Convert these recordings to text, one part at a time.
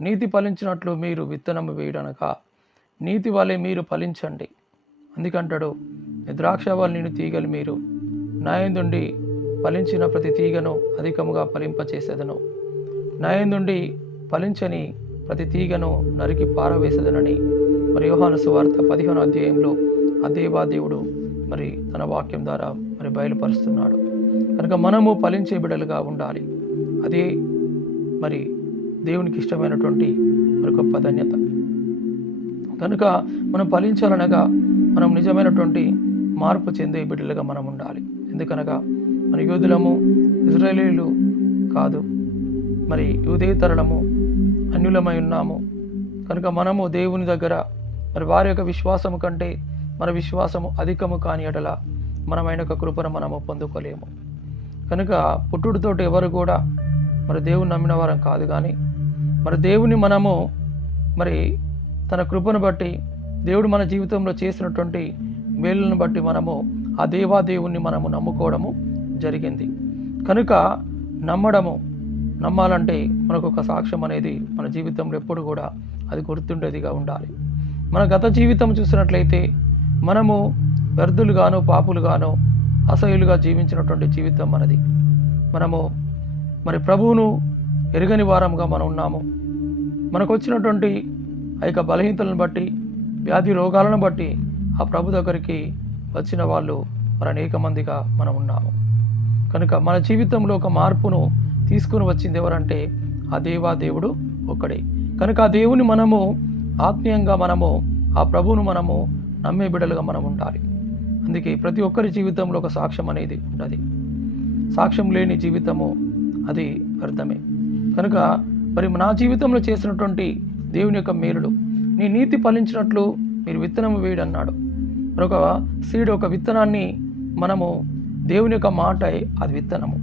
నీతి ఫలించినట్లు మీరు విత్తనము వేయడనక నీతి వలె మీరు ఫలించండి. అందుకంటాడు, ద్రాక్షవల్లిని తీగలు మీరు, నాయందుండి ఫలించిన ప్రతి తీగను అధికముగా ఫలింపచేసేదను, నాయందుండి ఫలించని ప్రతి తీగను నరికి పారవేసేదనని మరి యోహాను సువార్త 15వ అధ్యాయంలో ఆ దేవాదేవుడు మరి తన వాక్యం ద్వారా మరి బయలుపరుస్తున్నాడు. కనుక మనము ఫలించే బిడ్డలుగా ఉండాలి. అదే మరి దేవునికి ఇష్టమైనటువంటి మరి గొప్ప ధన్యత. కనుక మనం ఫలించాలనగా మనం నిజమైనటువంటి మార్పు చెందే బిడ్డలుగా మనం ఉండాలి. ఎందుకనగా మన యూదులము ఇజ్రాయేలీలు కాదు, మరి యూదేతరులము అన్యులమై ఉన్నాము. కనుక మనము దేవుని దగ్గర మరి వారి యొక్క విశ్వాసము కంటే మన విశ్వాసము అధికము కాని ఎడల మనమైన ఒక కృపను మనము పొందుకోలేము. కనుక పుట్టుడితోటి ఎవరు కూడా మరి దేవుని నమ్మిన వారం కాదు, కానీ మరి దేవుని మనము మరి తన కృపను బట్టి దేవుడు మన జీవితంలో చేసినటువంటి మేలులను బట్టి మనము ఆ దేవాదేవుణ్ణి మనము నమ్ముకోవడము జరిగింది. కనుక నమ్మాలంటే మనకు ఒక సాక్ష్యం అనేది మన జీవితంలో ఎప్పుడు కూడా అది గుర్తుండేదిగా ఉండాలి. మన గత జీవితం చూసినట్లయితే మనము వ్యర్థులుగానో పాపులుగానో అసహ్యులుగా జీవించినటువంటి జీవితం మనది. మనము మరి ప్రభువును ఎరుగని వారంగా మనం ఉన్నాము. మనకు వచ్చినటువంటి ఆ యొక్క బలహీనతలను బట్టి, వ్యాధి రోగాలను బట్టి ఆ ప్రభు దగ్గరికి వచ్చిన వాళ్ళు మరి అనేక మందిగా మనం ఉన్నాము. కనుక మన జీవితంలో ఒక మార్పును తీసుకుని వచ్చింది ఎవరంటే ఆ దేవాదేవుడు ఒక్కడే. కనుక ఆ దేవుని మనము ఆత్మీయంగా మనము ఆ ప్రభువును మనము నమ్మే బిడ్డలుగా మనం ఉండాలి. అందుకే ప్రతి ఒక్కరి జీవితంలో ఒక సాక్ష్యం అనేది ఉంటుంది. సాక్ష్యం లేని జీవితము అది వ్యర్థమే. కనుక మరి నా జీవితంలో చేసినటువంటి దేవుని యొక్క మేలుడు, నీ నీతి ఫలించినట్లు మీరు విత్తనము వేయడు అన్నాడు. మరొక సీడ్, ఒక విత్తనాన్ని మనము దేవుని యొక్క మాట అది విత్తనము.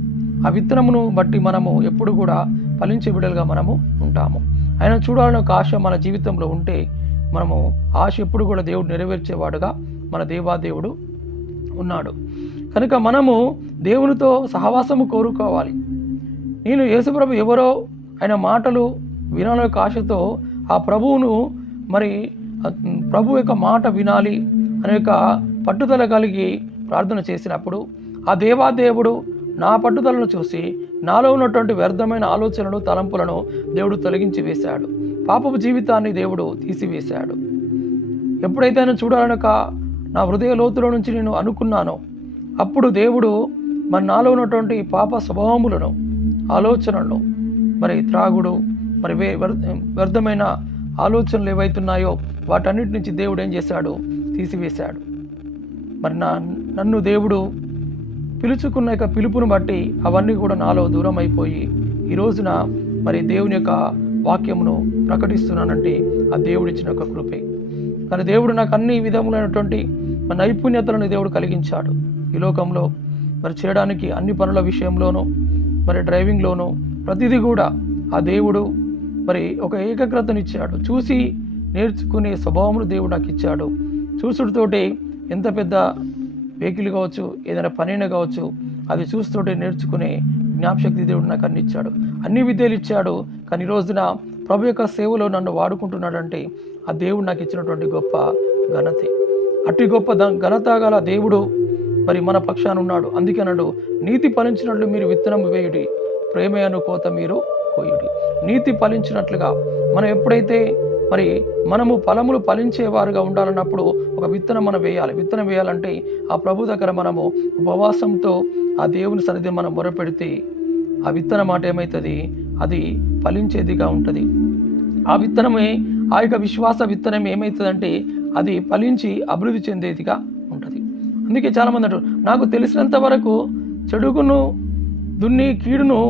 ఆ విత్తనమును బట్టి మనము ఎప్పుడు కూడా ఫలించే బిడ్డలుగా మనము ఉంటాము. ఆయన చూడాలని ఒక ఆశ మన జీవితంలో ఉంటే మనము ఆశ ఎప్పుడు కూడా దేవుడు నెరవేర్చేవాడుగా మన దేవాదేవుడు ఉన్నాడు. కనుక మనము దేవునితో సహవాసము కోరుకోవాలి. నేను యేసుప్రభు ఎవరో ఆయన మాటలు వినాలనే ఆశతో ఆ ప్రభువును మరి ప్రభు యొక్క మాట వినాలి అనే యొక్క పట్టుదల కలిగి ప్రార్థన చేసినప్పుడు ఆ దేవాదేవుడు నా పట్టుదలను చూసి నాలో ఉన్నటువంటి వ్యర్థమైన ఆలోచనలు, తలంపులను దేవుడు తొలగించి వేశాడు. పాపపు జీవితాన్ని దేవుడు తీసివేశాడు. ఎప్పుడైతే ఆయన చూడాలనక నా హృదయ లోతులో నుంచి నేను అనుకున్నానో అప్పుడు దేవుడు మరి నాలో ఉన్నటువంటి పాప స్వభావములను, ఆలోచనలను, మరి త్రాగుడు, మరి వ్యర్థమైన ఆలోచనలు ఏవైతున్నాయో వాటన్నిటి నుంచి దేవుడు ఏం చేశాడు? తీసివేశాడు. మరి నన్ను దేవుడు పిలుచుకున్న యొక్క పిలుపును బట్టి అవన్నీ కూడా నాలో దూరం అయిపోయి ఈ రోజున మరి దేవుని యొక్క వాక్యమును ప్రకటిస్తున్నానంటే ఆ దేవుడిచ్చిన ఒక కృపే. కానీ దేవుడు నాకు అన్ని విధములైనటువంటి నైపుణ్యతలను దేవుడు కలిగించాడు. ఈ లోకంలో మరి చేయడానికి అన్ని పనుల విషయంలోనూ, మరి డ్రైవింగ్లోనూ ప్రతిదీ కూడా ఆ దేవుడు మరి ఒక ఏకాగ్రతనిచ్చాడు. చూసి నేర్చుకునే స్వభావమును దేవుడు నాకు ఇచ్చాడు. చూసుడితోటి ఎంత పెద్ద వెహికల్ కావచ్చు, ఏదైనా పనైనా కావచ్చు, అది చూస్తోటే నేర్చుకునే జ్ఞాపశక్తి దేవుడు నాకు అన్ని ఇచ్చాడు. అన్ని విద్యలు ఇచ్చాడు. కానీ ఈ రోజున ప్రభు యొక్క సేవలో నన్ను వాడుకుంటున్నాడంటే ఆ దేవుడు నాకు ఇచ్చినటువంటి గొప్ప ఘనతే. అట్టి గొప్ప ఘనత గల దేవుడు మరి మన పక్షాన ఉన్నాడు. అందుకే అన్నాడు, నీతి ఫలించినట్లు మీరు విత్తనం వేయుడి, ప్రేమయను కోత మీరు కోయుడి. నీతి ఫలించినట్లుగా మనం ఎప్పుడైతే మరి మనము ఫలములు ఫలించేవారుగా ఉండాలన్నప్పుడు ఒక విత్తనం మనం వేయాలి. విత్తనం వేయాలంటే ఆ ప్రభు దగ్గర మనము ఉపవాసంతో ఆ దేవుని సన్నిధి మనం మొరపెడితే ఆ విత్తనం మాట ఏమవుతుంది? అది ఫలించేదిగా ఉంటుంది. ఆ విత్తనమే, ఆ యొక్క విశ్వాస విత్తనం ఏమవుతుందంటే అది ఫలించి అభివృద్ధి చెందేదిగా ఉంటుంది. అందుకే చాలామంది అంటారు, నాకు తెలిసినంత వరకు చెడుగును దున్ని కీడును